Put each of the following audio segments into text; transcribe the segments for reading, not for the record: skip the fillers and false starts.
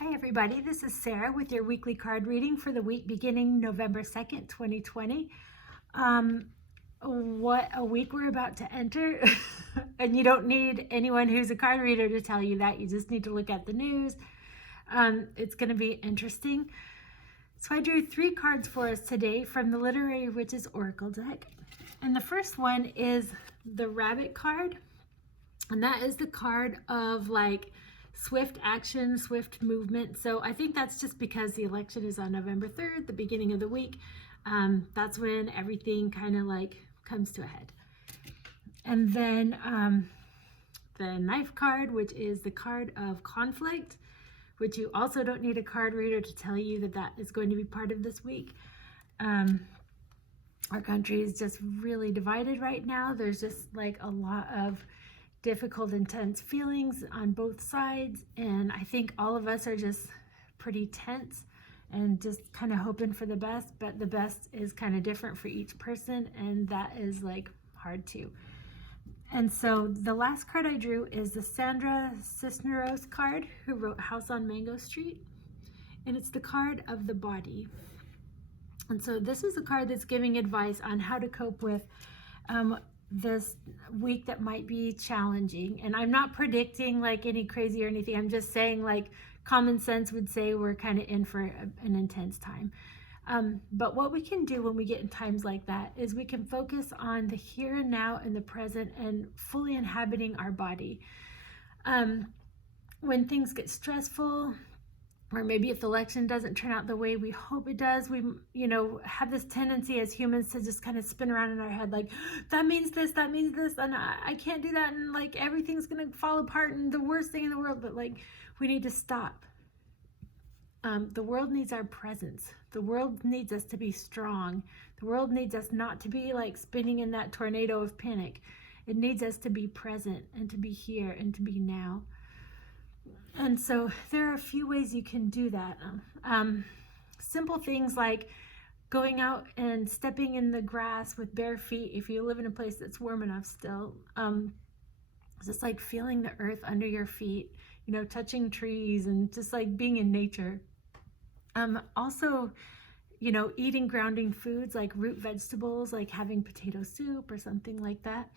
Hi everybody, this is Sarah with your weekly card reading for the week beginning November 2nd, 2020. What a week we're about to enter. And you don't need anyone who's a card reader to tell you that. You just need to look at the news. It's going to be interesting. So I drew 3 cards for us today from the Literary Witches Oracle deck. And the first one is the Rabbit card. And that is the card of like swift action, swift movement. So I think that's just because the election is on November 3rd, the beginning of the week. That's when everything kind of like comes to a head. And then the Knife card, which is the card of conflict, which you also don't need a card reader to tell you that that is going to be part of this week. Our country is just really divided right now. There's just like a lot of difficult, intense feelings on both sides, and I think all of us are just pretty tense and just kind of hoping for the best, but the best is kind of different for each person, and that is like hard too. And so the last card I drew is the Sandra Cisneros card, who wrote House on Mango Street, and it's the card of the body. And so this is a card that's giving advice on how to cope with this week that might be challenging. And I'm not predicting like any crazy or anything. I'm just saying like common sense would say we're kind of in for an intense time. But what we can do when we get in times like that is we can focus on the here and now and the present and fully inhabiting our body. When things get stressful, or maybe if the election doesn't turn out the way we hope it does, we, have this tendency as humans to just kind of spin around in our head like, that means this, and I can't do that, and like everything's gonna fall apart and the worst thing in the world. But like, we need to stop. The world needs our presence. The world needs us to be strong. The world needs us not to be like spinning in that tornado of panic. It needs us to be present and to be here and to be now. And so there are a few ways you can do that. Simple things like going out and stepping in the grass with bare feet if you live in a place that's warm enough still. Just like feeling the earth under your feet, touching trees and just like being in nature. Also, eating grounding foods like root vegetables, like having potato soup or something like that.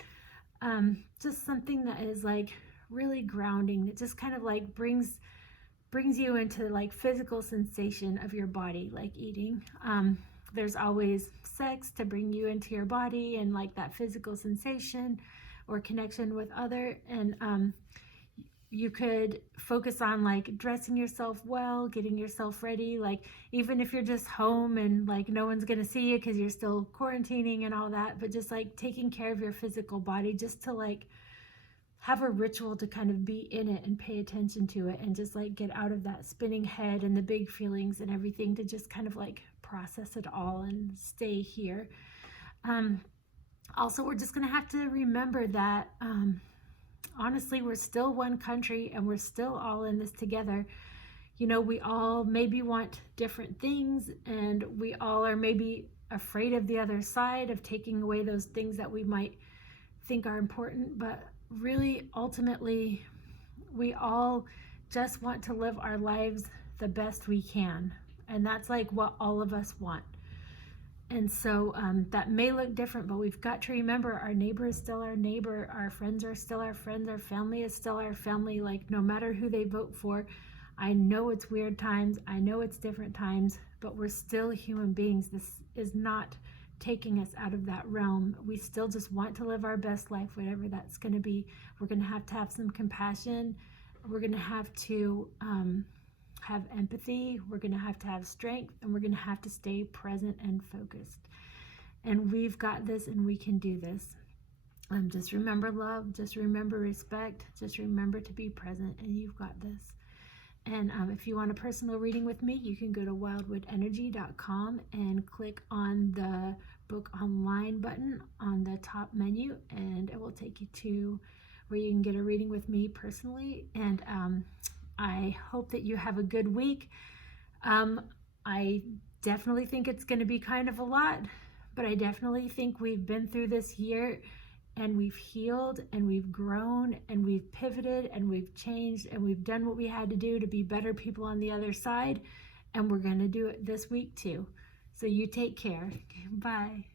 Just something that is like really grounding, that just kind of like brings you into like physical sensation of your body, like eating. There's always sex to bring you into your body and like that physical sensation or connection with other. And you could focus on like dressing yourself well, getting yourself ready, like even if you're just home and like no one's gonna see you because you're still quarantining and all that, but just like taking care of your physical body, just to like have a ritual to kind of be in it and pay attention to it and just like get out of that spinning head and the big feelings and everything, to just kind of like process it all and stay here. Also, we're just going to have to remember that honestly, we're still one country and we're still all in this together. We all maybe want different things, and we all are maybe afraid of the other side, of taking away those things that we might think are important, but really ultimately we all just want to live our lives the best we can, and that's like what all of us want. And so that may look different, but we've got to remember our neighbor is still our neighbor, our friends are still our friends, our family is still our family, like no matter who they vote for. I know it's weird times, I know it's different times, but we're still human beings. This is not taking us out of that realm. We still just want to live our best life, whatever that's going to be. We're going to have some compassion. We're going to have empathy. We're going to have strength, and we're going to have to stay present and focused. And we've got this, and we can do this. Just remember love, just remember respect, just remember to be present, and you've got this. And if you want a personal reading with me, you can go to wildwoodenergy.com and click on the book online button on the top menu, and it will take you to where you can get a reading with me personally. And I hope that you have a good week. I definitely think it's going to be kind of a lot, but I definitely think we've been through this year and we've healed and we've grown and we've pivoted and we've changed and we've done what we had to do to be better people on the other side. And we're going to do it this week too. So you take care. Bye.